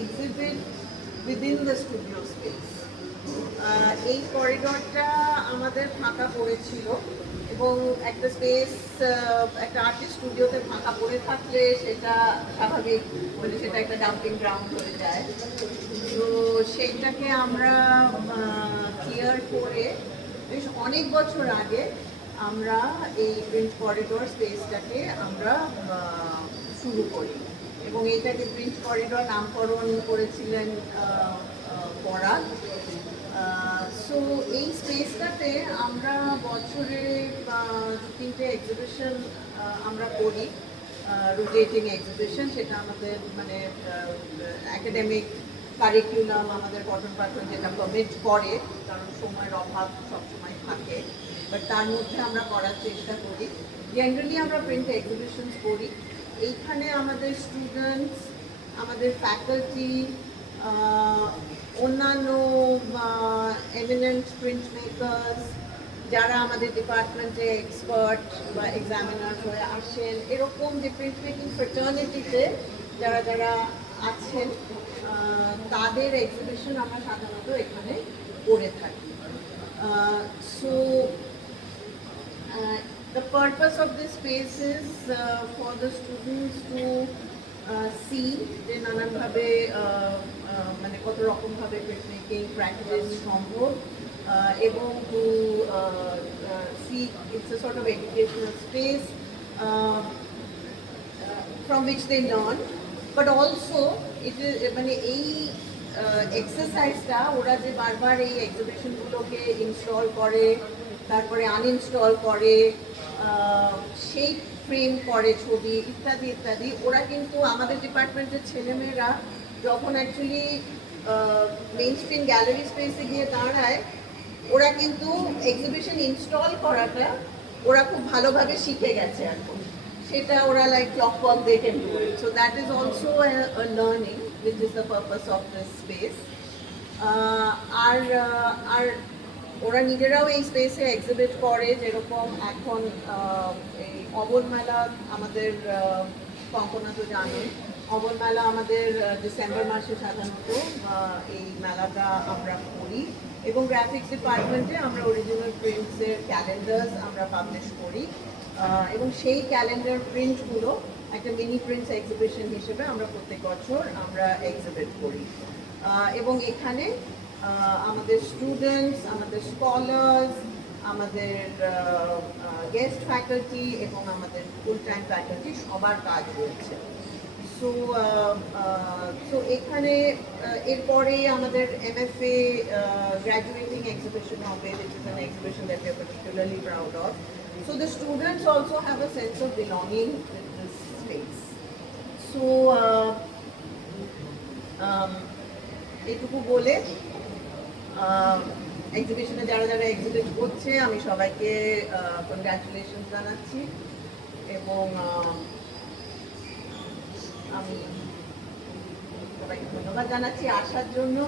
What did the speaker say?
exhibit within the studio space. এই করিডরটা আমাদের ফাঁকা পড়েছিল এবং একটা স্পেস, একটা আর্টিস্ট স্টুডিওতে ফাঁকা পড়ে থাকলে সেটা স্বাভাবিক, মানে সেটা একটা ডাম্পিং গ্রাউন্ড হয়ে যায়। তো সেইটাকে আমরা ক্লিয়ার করে বেশ অনেক বছর আগে আমরা এই প্রিন্ট করিডর স্পেসটাকে আমরা শুরু করি এবং এইটাকে প্রিন্ট করিডর নামকরণ করেছিলেন পরাগ। সো এই স্পেসটাতে আমরা বছরে 3টে এক্সিবিশন আমরা করি, রোটেটিং এক্সিবিশন। সেটা আমাদের মানে একাডেমিক কারিকুলাম, আমাদের পঠন পাঠন যেটা পারমিট করে, কারণ সময়ের অভাব সবসময় থাকে, বাট তার মধ্যে আমরা করার চেষ্টা করি। জেনারেলি আমরা প্রিন্ট এক্সিবিশনস করি। এইখানে আমাদের স্টুডেন্টস, আমাদের ফ্যাকাল্টি, অন্যান্য এমিনেন্ট প্রিন্ট মেকার্স যারা আমাদের ডিপার্টমেন্টে এক্সপার্ট বা এক্সামিনার হয়ে আসেন, এরকম যে প্রিন্ট মেকিং ফ্রেটার্নিটিতে যারা যারা আছেন তাদের এক্সিবিশন আমরা সাধারণত এখানে করে থাকি। So the purpose of this space is for the students to see যে নানানভাবে মানে কত রকমভাবে প্রিন্ট মেকিং প্র্যাকটিস সম্ভব, এবং two see it's a sort of educational space from which they learn, but also it is মানে এই এক্সারসাইজটা ওরা যে বারবার এই এক্সিবিশনগুলোকে ইনস্টল করে, তারপরে আনইনস্টল করে, সেই ফ্রেম করে ছবি ইত্যাদি ইত্যাদি, ওরা কিন্তু আমাদের ডিপার্টমেন্টের ছেলেমেয়েরা যখন অ্যাকচুয়ালি মেইন স্ট্রিম গ্যালারি স্পেসে গিয়ে দাঁড়ায়, ওরা কিন্তু এক্সিবিশন ইনস্টল করাটা ওরা খুব ভালোভাবে শিখে গেছে এখন। সেটা ওরা like clockwork they can do it. So that is also a learning which is the purpose of this space. আর ওরা নিজেরাও এই স্পেসে এক্সিবিট করে, যেরকম এখন এই অমর মেলা আমাদের, কঙ্কনা তো জানেন, অমর মেলা আমাদের ডিসেম্বর মাসে সাধারণত এই মেলাটা আমরা করি এবং গ্রাফিক্স ডিপার্টমেন্টে আমরা অরিজিনাল প্রিন্টসের ক্যালেন্ডার্স আমরা পাবলিশ করি এবং সেই ক্যালেন্ডার প্রিন্টগুলো একটা মিনি প্রিন্টস এক্সিবিশন হিসেবে আমরা প্রত্যেক বছর আমরা এক্সিবিট করি এবং এখানে আমাদের স্টুডেন্টস, আমাদের স্কলার্স, আমাদের গেস্ট ফ্যাকাল্টি এবং আমাদের ফুল টাইম ফ্যাকাল্টি সবার কাজ রয়েছে। সো এখানে এরপরে আমাদের MFA graduating exhibition হবে, which is an exhibition that we are particularly proud of. So the students also have a sense of belonging with this space. So এটুকু বলে এক্সিবিশনে যারা যারা এক্সিবিট করছে আমি সবাইকে কনগ্রাচুলেশন জানাচ্ছি এবং আমি সবাইকে ধন্যবাদ জানাচ্ছি আসার জন্য।